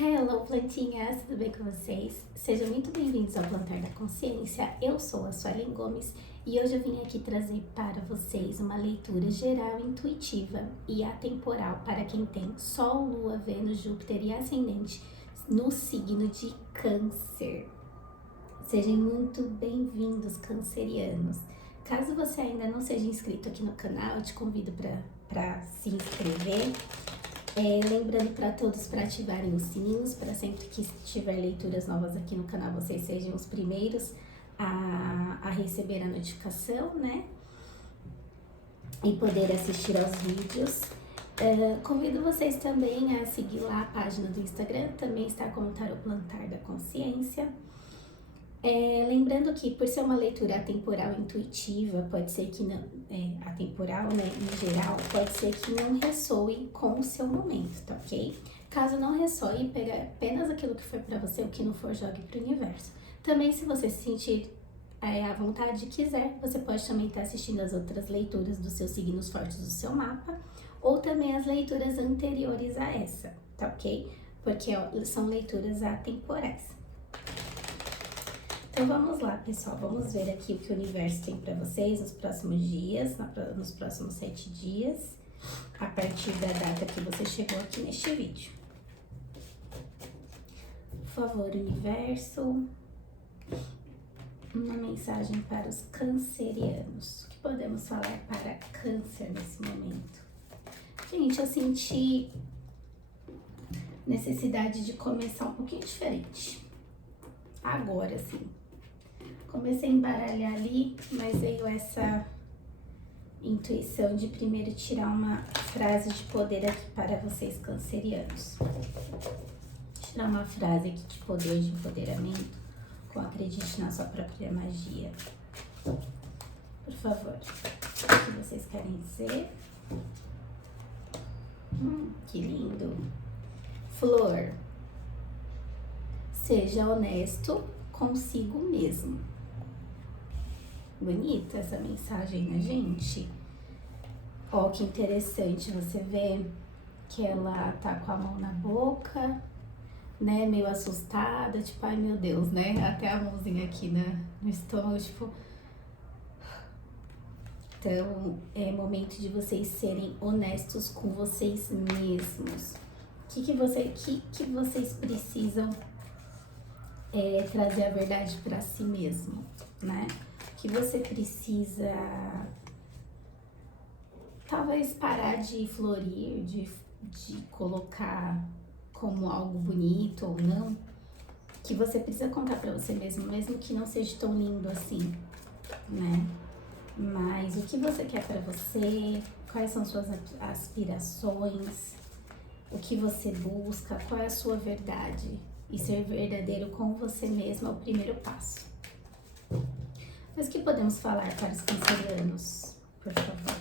Hello, plantinhas! Tudo bem com vocês? Sejam muito bem-vindos ao Plantar da Consciência. Eu sou a Suelen Gomes e hoje eu vim aqui trazer para vocês uma leitura geral, intuitiva e atemporal para quem tem Sol, Lua, Vênus, Júpiter e Ascendente no signo de Câncer. Sejam muito bem-vindos, cancerianos. Caso você ainda não seja inscrito aqui no canal, eu te convido para se inscrever. Lembrando para todos para ativarem os sininhos, para sempre que tiver leituras novas aqui no canal, vocês sejam os primeiros a receber a notificação, né? E poder assistir aos vídeos. Convido vocês também a seguir lá a página do Instagram, também está como Tarot Plantar da Consciência. Lembrando que por ser uma leitura atemporal intuitiva, pode ser que não, atemporal, né, em geral, pode ser que não ressoe com o seu momento, tá ok? Caso não ressoe, pega apenas aquilo que foi pra você, o que não for, jogue pro universo. Também, se você se sentir à vontade e quiser, você pode também estar assistindo as outras leituras dos seus signos fortes do seu mapa, ou também as leituras anteriores a essa, tá ok? Porque são leituras atemporais. Então vamos lá, pessoal, vamos ver aqui o que o universo tem para vocês nos próximos dias, nos próximos 7 dias, a partir da data que você chegou aqui neste vídeo. Por favor, universo, uma mensagem para os cancerianos. O que podemos falar para câncer nesse momento? Gente, eu senti necessidade de começar um pouquinho diferente. Agora sim. Comecei a embaralhar ali, mas veio essa intuição de primeiro tirar uma frase de poder aqui para vocês cancerianos. Tirar uma frase aqui de poder, de empoderamento, com acredite na sua própria magia. Por favor, o que vocês querem dizer? Que lindo! Flor, seja honesto consigo mesmo. Bonita essa mensagem, né, gente? Ó, que interessante, você vê que ela tá com a mão na boca, né, meio assustada, tipo, ai meu Deus, né? Até a mãozinha aqui no estômago, tipo... Então, é momento de vocês serem honestos com vocês mesmos. O que vocês precisam trazer a verdade para si mesmo, né? Que você precisa talvez parar de florir, de colocar como algo bonito ou não, que você precisa contar para você mesmo, mesmo que não seja tão lindo assim, né? Mas o que você quer para você, quais são suas aspirações, o que você busca, qual é a sua verdade. E ser verdadeiro com você mesmo é o primeiro passo. Mas o que podemos falar para os cancerianos, por favor?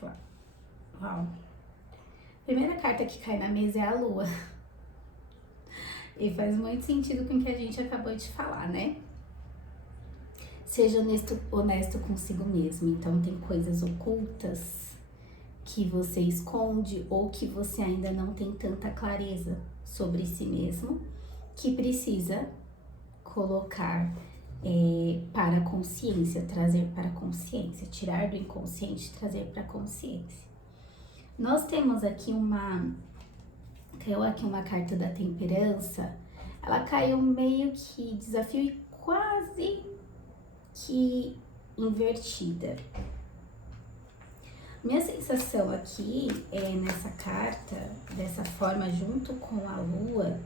Vamos lá. Uau. A primeira carta que cai na mesa é a Lua. E faz muito sentido com o que a gente acabou de falar, né? Seja honesto consigo mesmo. Então, tem coisas ocultas que você esconde ou que você ainda não tem tanta clareza sobre si mesmo, que precisa colocar para a consciência, trazer para a consciência, tirar do inconsciente e trazer para a consciência. Nós temos aqui caiu aqui uma carta da temperança, ela caiu meio que desafio e quase que invertida. Minha sensação aqui nessa carta, dessa forma, junto com a Lua,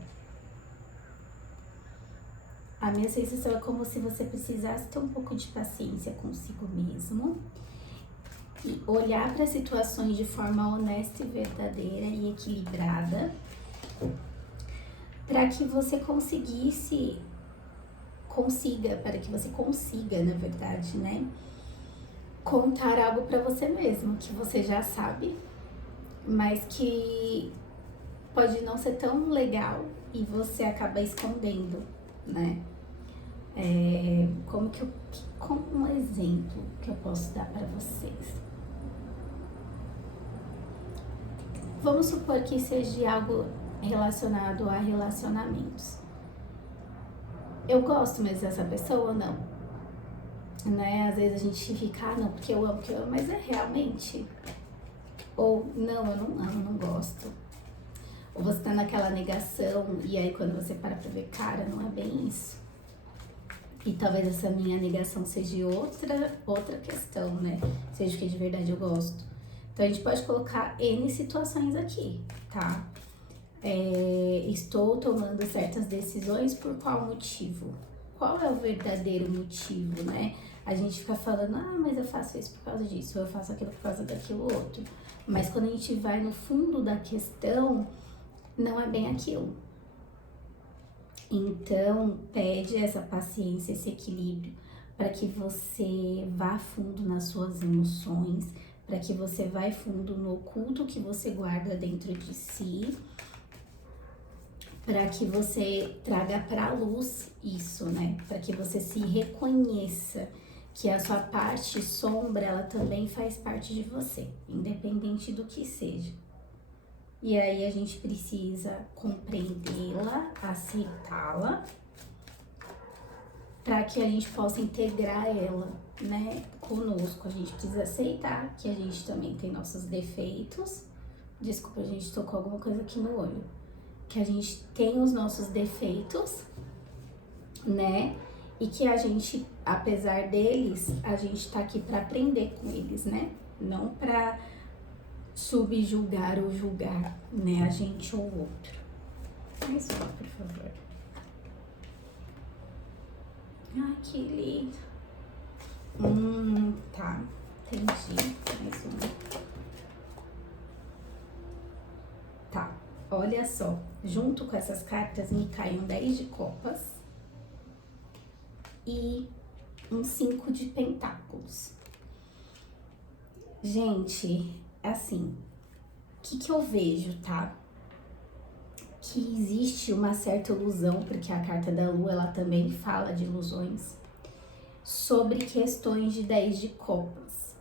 a minha sensação é como se você precisasse ter um pouco de paciência consigo mesmo e olhar para as situações de forma honesta e verdadeira e equilibrada, para que você consiga, na verdade, né, contar algo para você mesmo, que você já sabe, mas que pode não ser tão legal e você acaba escondendo, né? Como um exemplo que eu posso dar para vocês. Vamos supor que seja algo relacionado a relacionamentos. Eu gosto mesmo dessa pessoa ou não? Né? Às vezes a gente fica, não, porque eu amo, mas é realmente? Ou, não, eu não amo, não gosto. Ou você tá naquela negação, e aí quando você para pra ver, cara, não é bem isso. E talvez essa minha negação seja outra questão, né? Seja o que de verdade eu gosto. Então a gente pode colocar N situações aqui, tá? Estou tomando certas decisões por qual motivo? Qual é o verdadeiro motivo, né? A gente fica falando, mas eu faço isso por causa disso, ou eu faço aquilo por causa daquilo outro. Mas quando a gente vai no fundo da questão, não é bem aquilo. Então, pede essa paciência, esse equilíbrio, para que você vá fundo nas suas emoções, para que você vá fundo no oculto que você guarda dentro de si, para que você traga para a luz isso, né? Para que você se reconheça que a sua parte sombra, ela também faz parte de você, independente do que seja. E aí a gente precisa compreendê-la, aceitá-la, para que a gente possa integrar ela, né, conosco. A gente precisa aceitar que a gente também tem nossos defeitos. Desculpa, a gente tocou alguma coisa aqui no olho. Que a gente tem os nossos defeitos, né? E que a gente, apesar deles, a gente tá aqui para aprender com eles, né? Não para subjugar ou julgar, né, a gente ou o outro. Mais uma, por favor. Ai, que lindo. Tá. Entendi. Mais uma. Tá. Olha só. Junto com essas cartas me cai um 10 de copas e um 5 de pentáculos. Gente, assim, o que eu vejo, tá? Que existe uma certa ilusão, porque a carta da lua, ela também fala de ilusões, sobre questões de 10 de copas,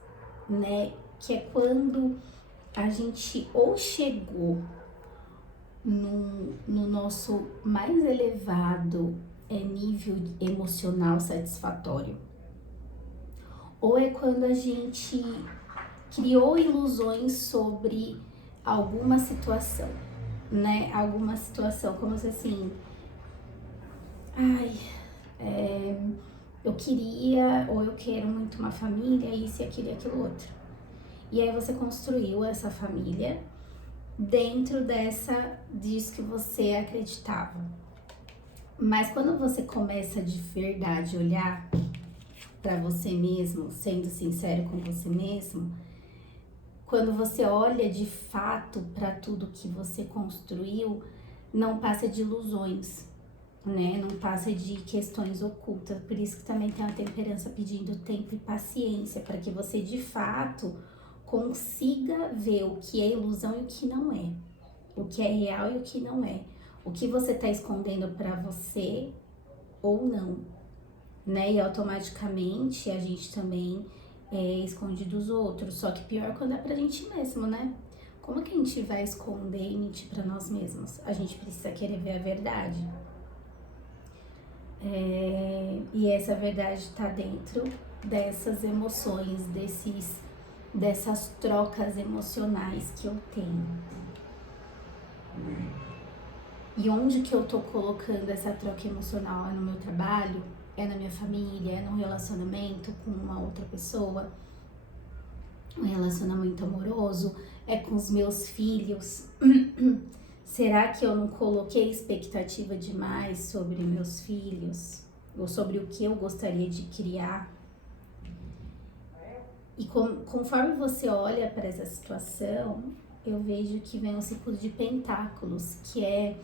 né? Que é quando a gente ou chegou no nosso mais elevado nível emocional satisfatório, ou é quando a gente criou ilusões sobre alguma situação, né? Alguma situação como se assim, eu queria ou eu quero muito uma família, isso e aquilo e aquilo outro. E aí você construiu essa família dentro disso que você acreditava. Mas quando você começa de verdade olhar para você mesmo, sendo sincero com você mesmo, quando você olha de fato para tudo que você construiu, não passa de ilusões, né? Não passa de questões ocultas. Por isso que também tem a temperança pedindo tempo e paciência, para que você de fato consiga ver o que é ilusão e o que não é. O que é real e o que não é. O que você tá escondendo para você ou não, né? E automaticamente a gente também esconde dos outros. Só que pior quando é pra gente mesmo, né? Como que a gente vai esconder e mentir pra nós mesmos? A gente precisa querer ver a verdade. E essa verdade tá dentro dessas emoções, dessas trocas emocionais que eu tenho. E onde que eu tô colocando essa troca emocional? É no meu trabalho? É na minha família? É no relacionamento com uma outra pessoa? Um relacionamento amoroso? É com os meus filhos? Será que eu não coloquei expectativa demais sobre meus filhos? Ou sobre o que eu gostaria de criar? E conforme você olha para essa situação, eu vejo que vem um ciclo de pentáculos, que é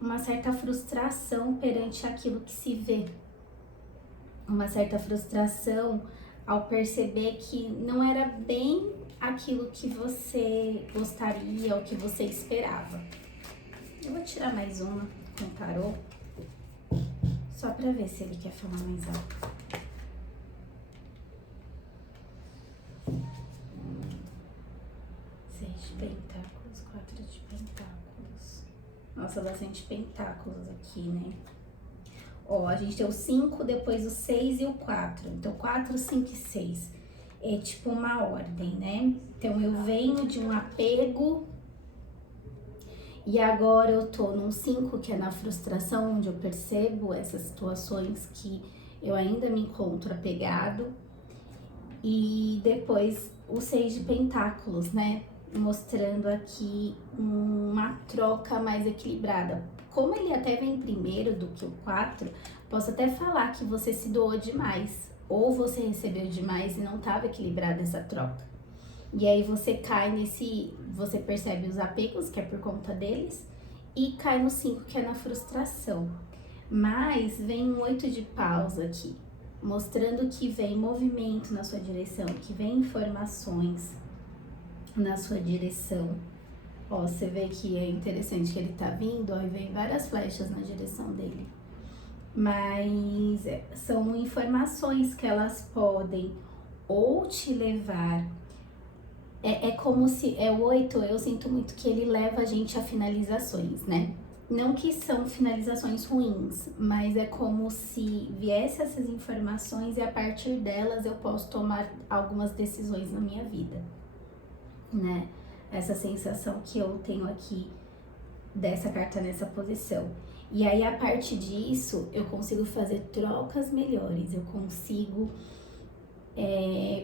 uma certa frustração perante aquilo que se vê. Uma certa frustração ao perceber que não era bem aquilo que você gostaria ou que você esperava. Eu vou tirar mais uma com o tarô, só para ver se ele quer falar mais alto. 6 de pentáculos, 4 de pentáculos. Nossa, bastante pentáculos aqui, né? Ó, a gente tem o 5, depois o 6 e o 4. Então, 4, 5 e 6. É tipo uma ordem, né? Então, eu venho de um apego e agora eu tô num 5, que é na frustração, onde eu percebo essas situações que eu ainda me encontro apegado. E depois o 6 de pentáculos, né? Mostrando aqui uma troca mais equilibrada. Como ele até vem primeiro do que o 4, posso até falar que você se doou demais, ou você recebeu demais e não estava equilibrada essa troca. E aí você cai você percebe os apegos, que é por conta deles, e cai no 5, que é na frustração. Mas vem um 8 de paus aqui, mostrando que vem movimento na sua direção, que vem informações na sua direção. Ó, você vê que é interessante que ele tá vindo, ó, e vem várias flechas na direção dele. Mas são informações que elas podem ou te levar. É como se, o 8, eu sinto muito que ele leva a gente a finalizações, né? Não que são finalizações ruins, mas é como se viesse essas informações e a partir delas eu posso tomar algumas decisões na minha vida, né? Essa sensação que eu tenho aqui dessa carta nessa posição. E aí, a partir disso, eu consigo fazer trocas melhores, eu consigo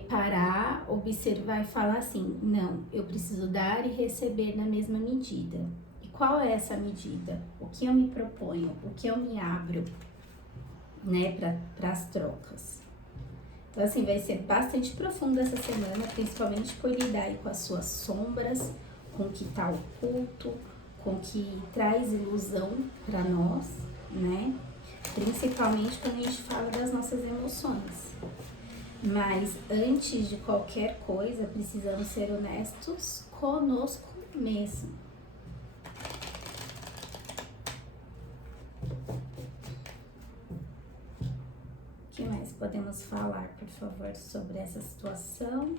parar, observar e falar assim, não, eu preciso dar e receber na mesma medida. E qual é essa medida? O que eu me proponho? O que eu me abro, né, para as trocas? Então, assim, vai ser bastante profundo essa semana, principalmente por lidar aí com as suas sombras, com o que tá oculto, com o que traz ilusão para nós, né? Principalmente quando a gente fala das nossas emoções. Mas antes de qualquer coisa, precisamos ser honestos conosco mesmo. O que mais podemos falar, por favor, sobre essa situação?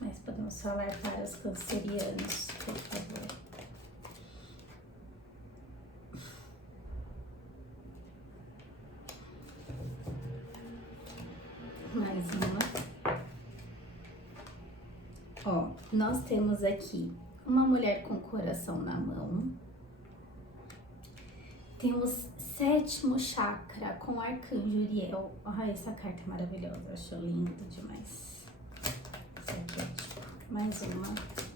Mas podemos falar para os cancerianos, por favor. Mais uma. Ó, nós temos aqui uma mulher com o coração na mão. Temos 7º chakra com o arcanjo Uriel. Ai, essa carta é maravilhosa, eu acho lindo demais. Esse arquétipo. Mais uma.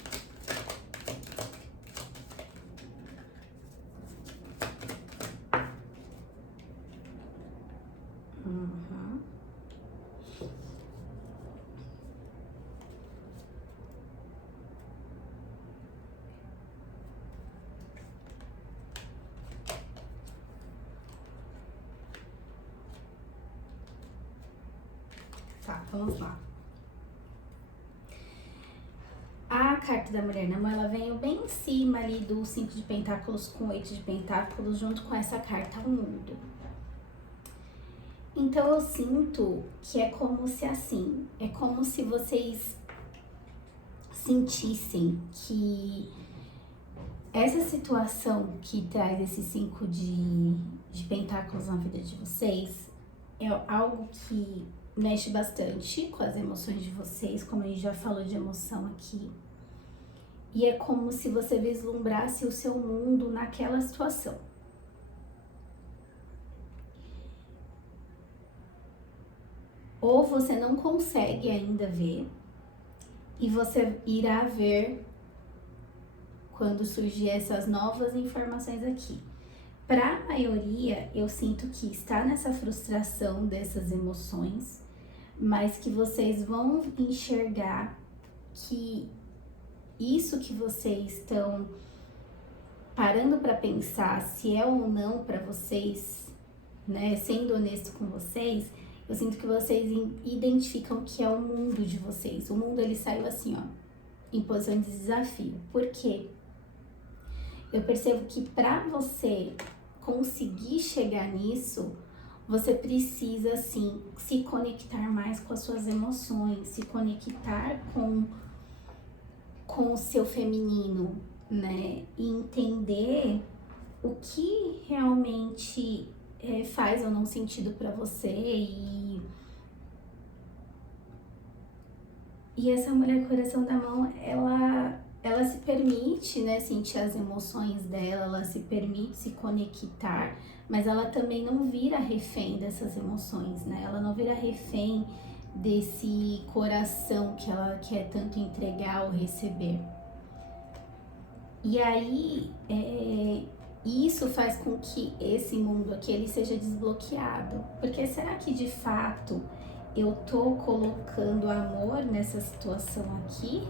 Tá, vamos lá. A carta da mulher na mão, ela veio bem em cima ali do 5 de pentáculos com o 8 de pentáculos, junto com essa carta ao mundo. Então eu sinto que é como se assim, é como se vocês sentissem que essa situação que traz esse 5 de pentáculos na vida de vocês é algo que mexe bastante com as emoções de vocês, como a gente já falou de emoção aqui. E é como se você vislumbrasse o seu mundo naquela situação. Ou você não consegue ainda ver, e você irá ver quando surgir essas novas informações aqui. Para a maioria, eu sinto que está nessa frustração dessas emoções, mas que vocês vão enxergar que isso que vocês estão parando para pensar se é ou não para vocês, né, sendo honesto com vocês, eu sinto que vocês identificam que é o mundo de vocês. O mundo, ele saiu assim, ó, em posição de desafio. Por quê? Eu percebo que para você conseguir chegar nisso, você precisa, assim, se conectar mais com as suas emoções, se conectar com com o seu feminino, né? E entender o que realmente faz ou não sentido para você e essa mulher coração da mão, ela se permite, né, sentir as emoções dela, ela se permite se conectar, mas ela também não vira refém dessas emoções, né? Ela não vira refém desse coração que ela quer tanto entregar ou receber. E aí, isso faz com que esse mundo aqui ele seja desbloqueado. Porque será que de fato eu tô colocando amor nessa situação aqui?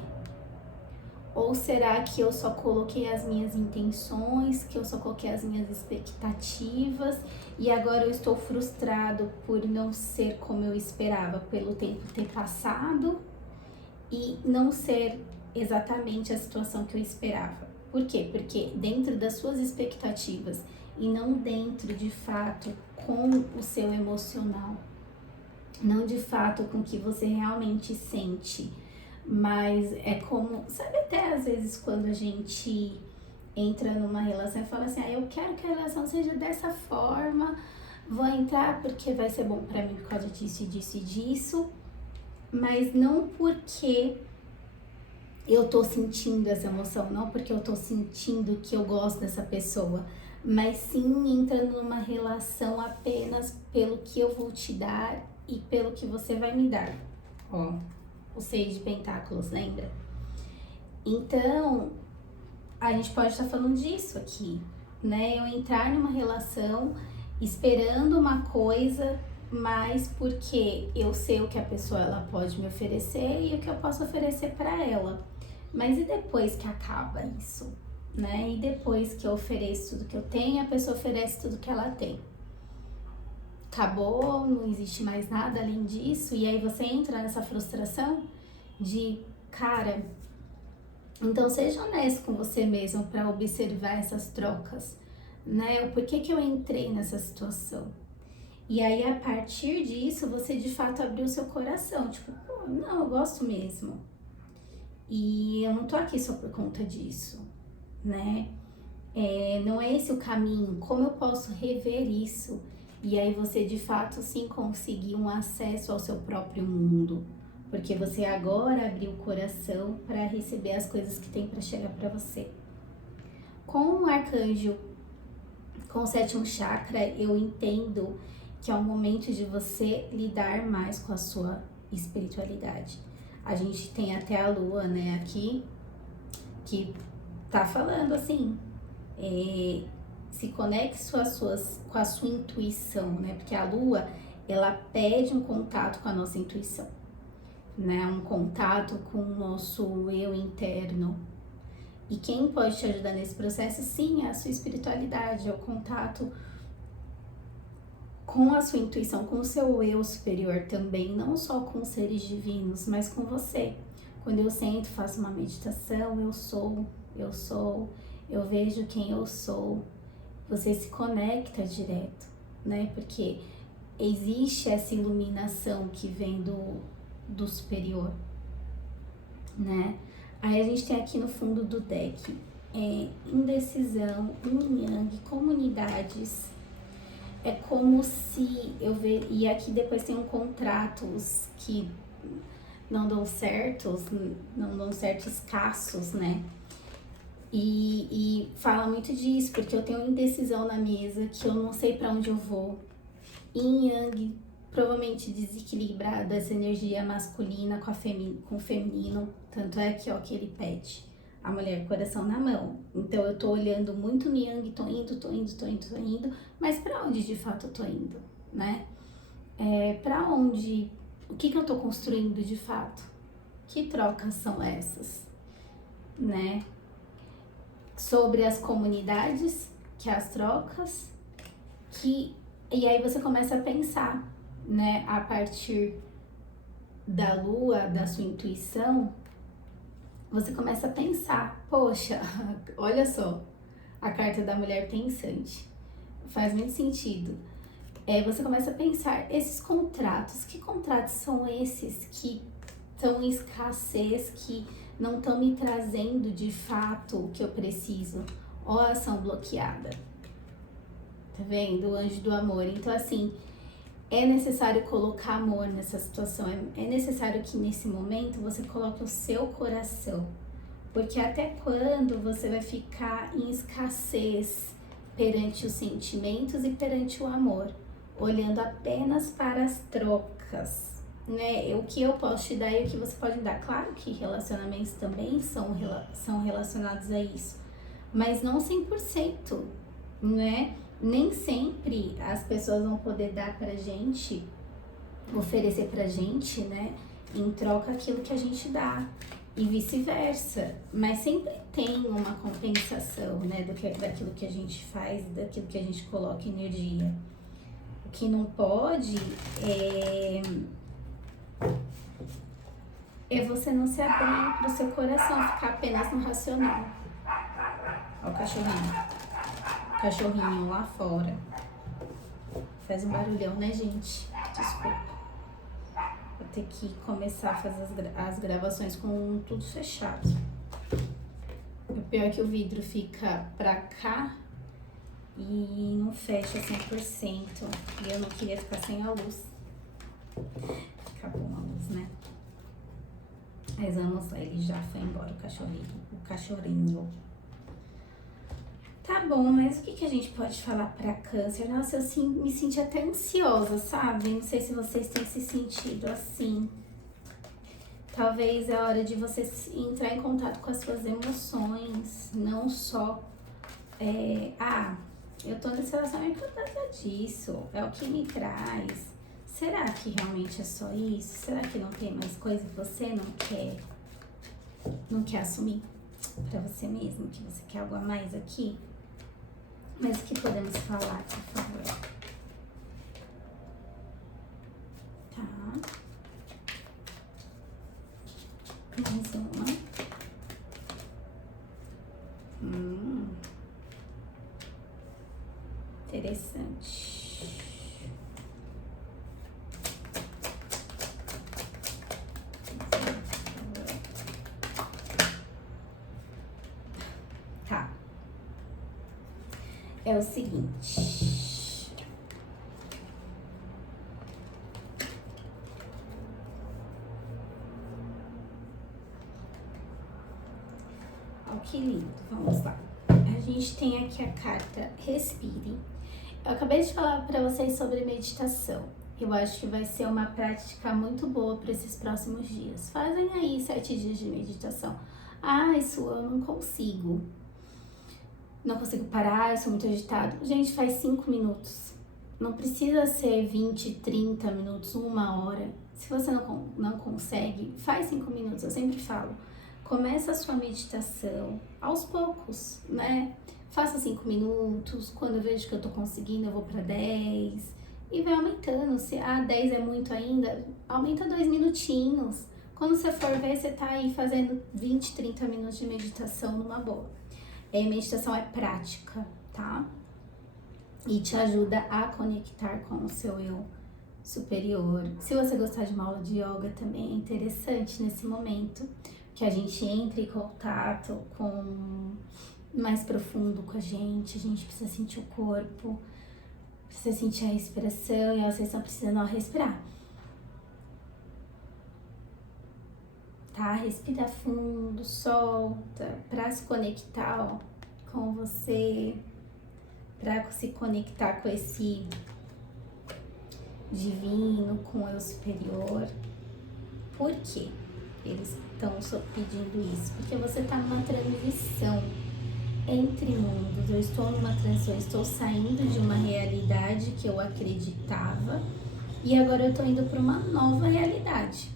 Ou será que eu só coloquei as minhas intenções, que eu só coloquei as minhas expectativas e agora eu estou frustrado por não ser como eu esperava, pelo tempo ter passado e não ser exatamente a situação que eu esperava? Por quê? Porque dentro das suas expectativas e não dentro de fato com o seu emocional, não de fato com o que você realmente sente, mas é como, sabe, até às vezes quando a gente entra numa relação e fala assim, eu quero que a relação seja dessa forma, vou entrar porque vai ser bom pra mim por causa disso e disso e disso, mas não porque eu tô sentindo essa emoção, não porque eu tô sentindo que eu gosto dessa pessoa, mas sim entrando numa relação apenas pelo que eu vou te dar e pelo que você vai me dar. Ó, o 6 de pentáculos, lembra? Então, a gente pode estar falando disso aqui, né? Eu entrar numa relação esperando uma coisa, mas porque eu sei o que a pessoa ela pode me oferecer e o que eu posso oferecer para ela. Mas e depois que acaba isso, né? E depois que eu ofereço tudo que eu tenho, a pessoa oferece tudo que ela tem. Acabou, não existe mais nada além disso, e aí você entra nessa frustração de, cara, então seja honesto com você mesmo para observar essas trocas, né? O porquê que eu entrei nessa situação. E aí, a partir disso, você de fato abriu seu coração, tipo, pô, não, eu gosto mesmo. E eu não tô aqui só por conta disso, né? Não é esse o caminho, como eu posso rever isso? E aí você de fato sim conseguir um acesso ao seu próprio mundo, porque você agora abriu o coração para receber as coisas que tem para chegar para você. Com o arcanjo, com o 7º chakra, eu entendo que é o momento de você lidar mais com a sua espiritualidade. A gente tem até a lua, né, aqui, que tá falando assim, se conecte com a sua intuição, né? Porque a lua, ela pede um contato com a nossa intuição, né? Um contato com o nosso eu interno. E quem pode te ajudar nesse processo, sim, é a sua espiritualidade, é o contato com a sua intuição, com o seu eu superior também, não só com os seres divinos, mas com você. Quando eu sento, faço uma meditação, eu vejo quem eu sou, você se conecta direto, né? Porque existe essa iluminação que vem do superior, né? Aí a gente tem aqui no fundo do deck indecisão, yin yang, comunidades. É como se eu ver, e aqui depois tem contratos que não dão certo, escassos, né? E fala muito disso, porque eu tenho indecisão na mesa, que eu não sei para onde eu vou. Yin Yang, provavelmente desequilibrada, essa energia masculina com o feminino. Tanto é que, ó, que ele pede a mulher coração na mão. Então eu tô olhando muito no Yang, tô indo, mas para onde de fato eu tô indo, né? Para onde, o que eu tô construindo de fato? Que trocas são essas, né? Sobre as comunidades, que é as trocas, e aí você começa a pensar, né, a partir da lua, da sua intuição, você começa a pensar, poxa, olha só, a carta da mulher pensante, faz muito sentido. Você começa a pensar, esses contratos, que contratos são esses que estão em escassez, que não estão me trazendo de fato o que eu preciso. Ó, a ação bloqueada. Tá vendo? O anjo do amor. Então, assim, é necessário colocar amor nessa situação. É necessário que nesse momento você coloque o seu coração. Porque até quando você vai ficar em escassez perante os sentimentos e perante o amor, olhando apenas para as trocas, né? O que eu posso te dar e o que você pode dar. Claro que relacionamentos também são relacionados a isso, mas não 100%, né? Nem sempre as pessoas vão poder dar pra gente, oferecer pra gente, né? Em troca aquilo que a gente dá. E vice-versa, mas sempre tem uma compensação, né, daquilo que a gente faz, daquilo que a gente coloca energia. O que não pode é você não se abrir pro seu coração, ficar apenas no racional. Ó o cachorrinho. O cachorrinho lá fora. Faz um barulhão, né, gente? Desculpa. Vou ter que começar a fazer as gravações com tudo fechado. O pior é que o vidro fica pra cá e não fecha 100%. E eu não queria ficar sem a luz. Acabou a luz, né? Mas vamos lá, ele já foi embora, o cachorrinho. O cachorrinho. Tá bom, mas o que a gente pode falar pra câncer? Nossa, eu me senti até ansiosa, sabe? Não sei se vocês têm se sentido assim. Talvez é hora de você entrar em contato com as suas emoções, não só... eu tô nesse relacionamento por causa disso, é o que me traz. Será que realmente é só isso? Será que não tem mais coisa que você não quer assumir pra você mesmo? Que você quer algo a mais aqui? Mas o que podemos falar, por favor? Tá. Mais uma. Interessante. Tá. É o seguinte. Olha que lindo. Vamos lá. A gente tem aqui a carta Respire. Eu acabei de falar para vocês sobre meditação. Eu acho que vai ser uma prática muito boa para esses próximos dias. Fazem aí 7 dias de meditação. Ah, isso eu não consigo. Não consigo parar, eu sou muito agitado. Gente, faz 5 minutos. Não precisa ser 20, 30 minutos, 1 hora. Se você não consegue, faz 5 minutos. Eu sempre falo, começa a sua meditação aos poucos, né? Faça 5 minutos, quando eu vejo que eu tô conseguindo, eu vou pra 10. E vai aumentando. Se 10 é muito ainda, aumenta 2 minutinhos. Quando você for ver, você tá aí fazendo 20, 30 minutos de meditação numa boa. Meditação é prática, tá? E te ajuda a conectar com o seu eu superior. Se você gostar de uma aula de yoga também é interessante nesse momento, que a gente entre em contato com mais profundo com a gente precisa sentir o corpo, precisa sentir a respiração, e vocês estão precisando respirar. Tá? Respira fundo, solta, pra se conectar com você, pra se conectar com esse divino, com o eu superior. Por quê? Eles estão só pedindo isso? Porque você tá numa transição entre mundos. Eu estou numa transição, estou saindo de uma realidade que eu acreditava e agora eu tô indo para uma nova realidade,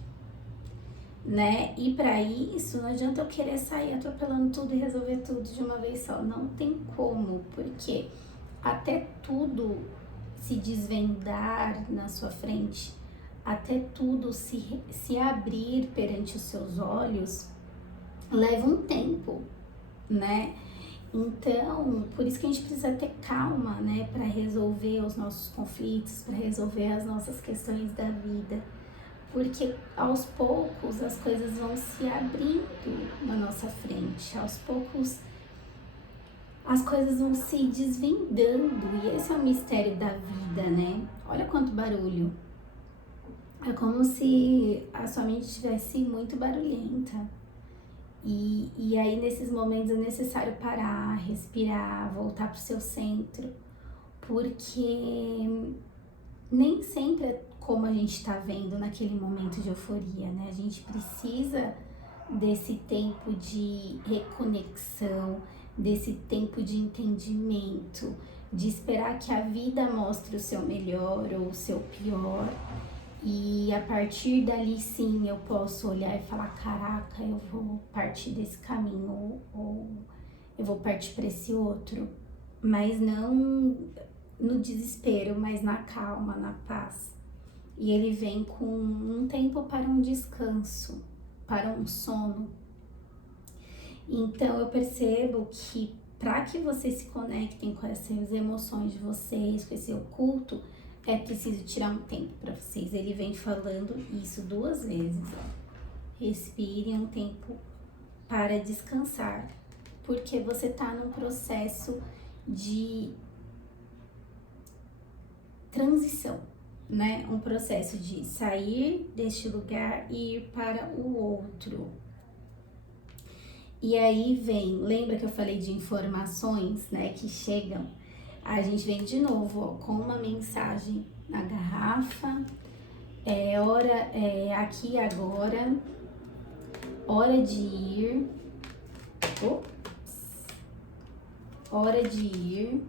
né? E para isso não adianta eu querer sair atropelando tudo e resolver tudo de uma vez só. Não tem como, porque até tudo se desvendar na sua frente, até tudo se abrir perante os seus olhos, leva um tempo, né? Então, por isso que a gente precisa ter calma, né, para resolver os nossos conflitos, para resolver as nossas questões da vida. porque aos poucos as coisas vão se abrindo na nossa frente, aos poucos as coisas vão se desvendando, e esse é o mistério da vida, né? Olha quanto barulho. É como se a sua mente estivesse muito barulhenta. E aí, nesses momentos, é necessário parar, respirar, voltar para o seu centro, porque nem sempre é como a gente está vendo naquele momento de euforia, né? A gente precisa desse tempo de reconexão, desse tempo de entendimento, de esperar que a vida mostre o seu melhor ou o seu pior. E a partir dali, sim, eu posso olhar e falar, caraca, eu vou partir desse caminho ou eu vou partir para esse outro. Mas não no desespero, mas na calma, na paz. E ele vem com um tempo para um descanso, para um sono. Então eu percebo que para que vocês se conectem com essas emoções de vocês, com esse oculto, é preciso tirar um tempo para vocês. Ele vem falando isso 2 vezes. Respirem um tempo para descansar, porque você está num processo de transição, né? Um processo de sair deste lugar e ir para o outro. E aí vem, lembra que eu falei de informações, né, que chegam? A gente vem de novo, ó, com uma mensagem na garrafa, aqui e agora, hora de ir, hora de ir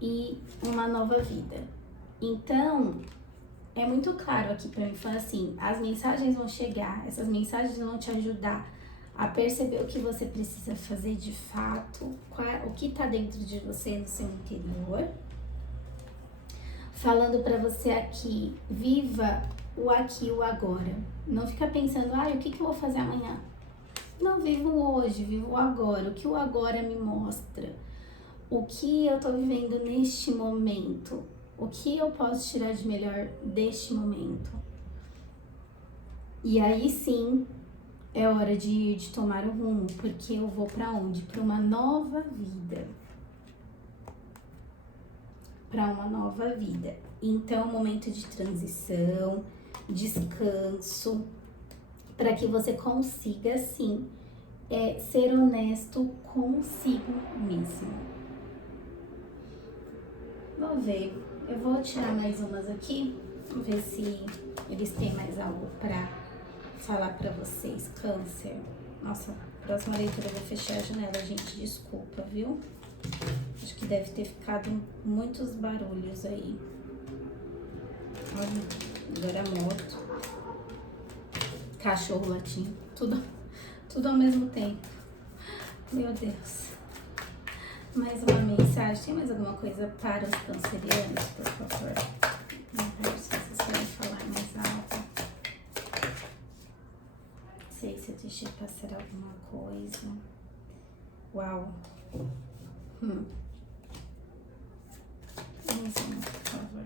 e uma nova vida. Então, é muito claro aqui pra mim, fala assim, as mensagens vão chegar, essas mensagens vão te ajudar a perceber o que você precisa fazer de fato, o que tá dentro de você, no seu interior. Falando pra você aqui, viva o aqui e o agora. Não fica pensando, o que eu vou fazer amanhã? Não, vivo hoje, vivo o agora. O que o agora me mostra? O que eu tô vivendo neste momento? O que eu posso tirar de melhor deste momento? E aí sim, é hora de ir, de tomar o rumo, porque eu vou para onde? Para uma nova vida. Para uma nova vida. Então, momento de transição, descanso, para que você consiga, sim, ser honesto consigo mesmo. Vamos ver. Eu vou tirar mais umas aqui, ver se eles têm mais algo para falar pra vocês. Câncer. Nossa, próxima leitura eu vou fechar a janela, gente. Desculpa, viu? Acho que deve ter ficado muitos barulhos aí. Olha, agora a moto. Cachorro latindo. Tudo ao mesmo tempo. Meu Deus. Mais uma mensagem. Tem mais alguma coisa para os cancerianos, por favor? Vamos ver se vocês querem falar mais alto. Sei se eu deixei passar alguma coisa. Uau. Mais uma, por favor.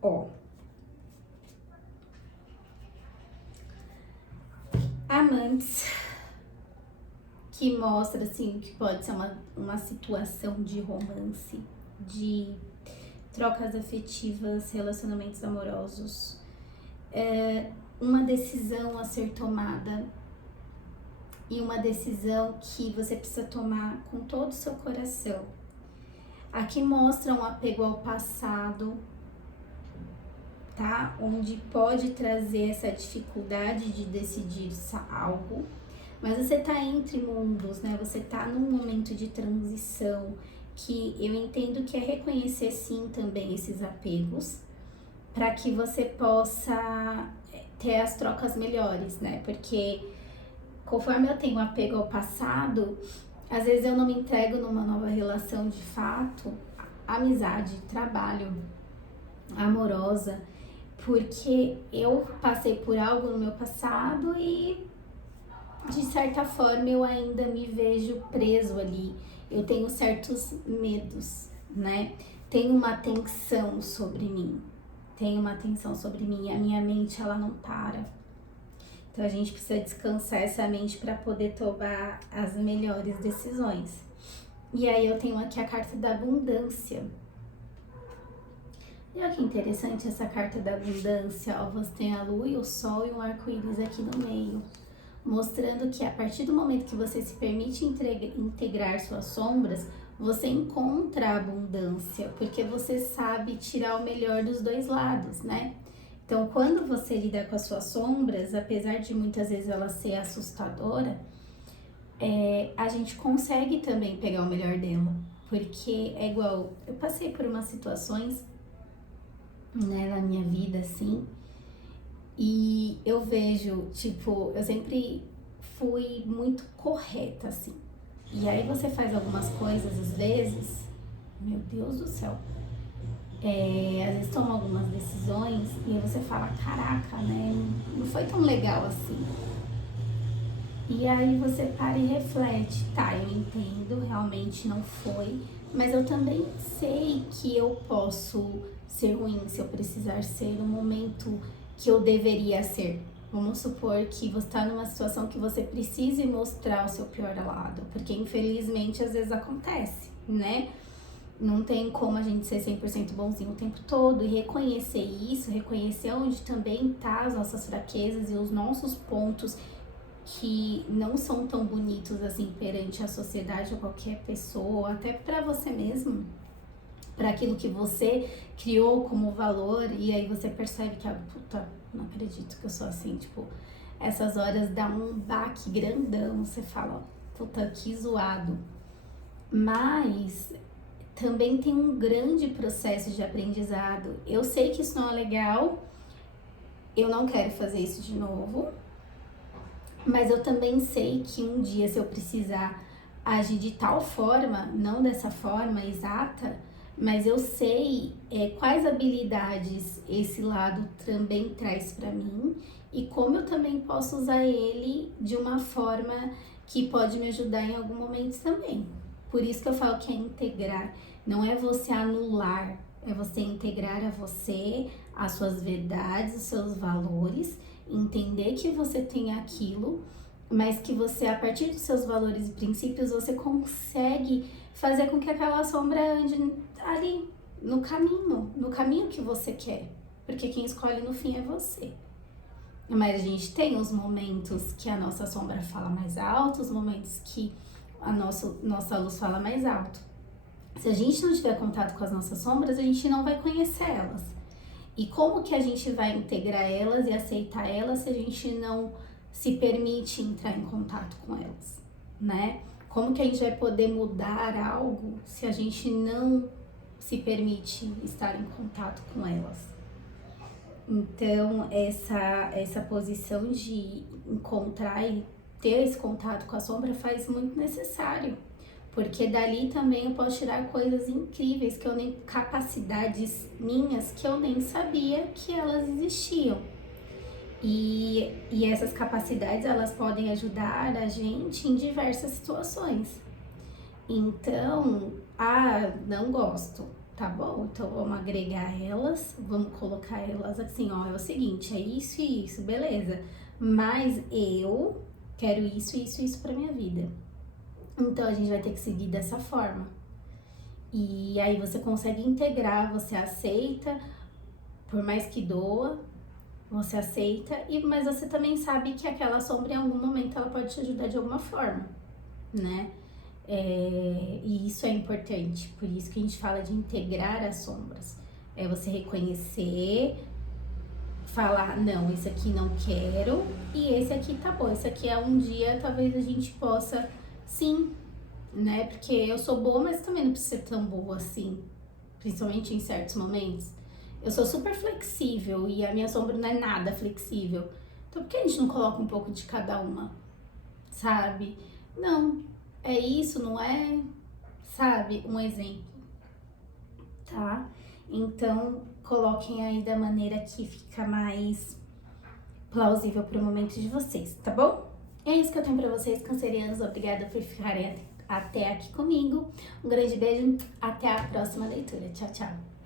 Ó. Amantes, que mostra assim que pode ser uma situação de romance, de trocas afetivas, relacionamentos amorosos, uma decisão a ser tomada e uma decisão que você precisa tomar com todo o seu coração. Aqui mostra um apego ao passado, tá? Onde pode trazer essa dificuldade de decidir algo, mas você tá entre mundos, né? Você tá num momento de transição que eu entendo que é reconhecer sim também esses apegos, para que você possa ter as trocas melhores, né? Porque conforme eu tenho apego ao passado, às vezes eu não me entrego numa nova relação de fato, amizade, trabalho, amorosa, porque eu passei por algo no meu passado e de certa forma eu ainda me vejo preso ali. Eu tenho certos medos, né? tem uma tensão sobre mim. Tem uma tensão sobre mim. A minha mente, ela não para. Então, a gente precisa descansar essa mente para poder tomar as melhores decisões. E aí, eu tenho aqui a carta da abundância. E olha que interessante essa carta da abundância. Ó, você tem a lua e o sol e um arco-íris aqui no meio. Mostrando que a partir do momento que você se permite integrar suas sombras, você encontra a abundância, porque você sabe tirar o melhor dos dois lados, né? Então, quando você lida com as suas sombras, apesar de muitas vezes ela ser assustadora, a gente consegue também pegar o melhor dela. Porque é igual, eu passei por umas situações, né, na minha vida, assim, e eu vejo, tipo, eu sempre fui muito correta, assim. E aí você faz algumas coisas, às vezes, meu Deus do céu, às vezes toma algumas decisões e aí você fala, caraca, né, não foi tão legal assim. E aí você para e reflete, tá, eu entendo, realmente não foi, mas eu também sei que eu posso ser ruim se eu precisar ser no momento que eu deveria ser. Vamos supor que você está numa situação que você precise mostrar o seu pior lado, porque infelizmente às vezes acontece, né? Não tem como a gente ser 100% bonzinho o tempo todo, e reconhecer isso, reconhecer onde também tá as nossas fraquezas e os nossos pontos que não são tão bonitos assim perante a sociedade ou qualquer pessoa, ou até para você mesmo, para aquilo que você criou como valor, e aí você percebe que, puta, não acredito que eu sou assim, tipo, essas horas dá um baque grandão, você fala, puta, que zoado. Mas também tem um grande processo de aprendizado. Eu sei que isso não é legal, eu não quero fazer isso de novo, mas eu também sei que um dia, se eu precisar agir de tal forma, não dessa forma exata, mas eu sei quais habilidades esse lado também traz para mim e como eu também posso usar ele de uma forma que pode me ajudar em algum momento também. Por isso que eu falo que é integrar, não é você anular, é você integrar a você, as suas verdades, os seus valores, entender que você tem aquilo, mas que você, a partir dos seus valores e princípios, você consegue fazer com que aquela sombra ande ali, no caminho que você quer, porque quem escolhe no fim é você. Mas a gente tem os momentos que a nossa sombra fala mais alto, os momentos que a nossa luz fala mais alto. Se a gente não tiver contato com as nossas sombras, a gente não vai conhecer elas. E como que a gente vai integrar elas e aceitar elas se a gente não se permite entrar em contato com elas, né? Como que a gente vai poder mudar algo se a gente não se permite estar em contato com elas? Então, essa posição de encontrar e ter esse contato com a sombra faz muito necessário, porque dali também eu posso tirar coisas incríveis que eu nem, capacidades minhas que eu nem sabia que elas existiam. E essas capacidades, elas podem ajudar a gente em diversas situações. Então, não gosto, tá bom? Então vamos agregar elas, vamos colocar elas assim, ó, é o seguinte, é isso e isso, beleza. Mas eu quero isso, isso e isso pra minha vida. Então a gente vai ter que seguir dessa forma. E aí você consegue integrar, você aceita, por mais que doa, você aceita, mas você também sabe que aquela sombra em algum momento ela pode te ajudar de alguma forma, né? E isso é importante, por isso que a gente fala de integrar as sombras. É você reconhecer, falar, não, esse aqui não quero, e esse aqui tá bom, esse aqui é um dia, talvez a gente possa, sim, né? Porque eu sou boa, mas também não preciso ser tão boa assim, principalmente em certos momentos. Eu sou super flexível e a minha sombra não é nada flexível. Então por que a gente não coloca um pouco de cada uma? Sabe? Não, é isso, não é? Sabe? Um exemplo, tá? Então coloquem aí da maneira que fica mais plausível para o momento de vocês, tá bom? É isso que eu tenho para vocês, cancerianos. Obrigada por ficarem até aqui comigo. Um grande beijo, até a próxima leitura. Tchau, tchau!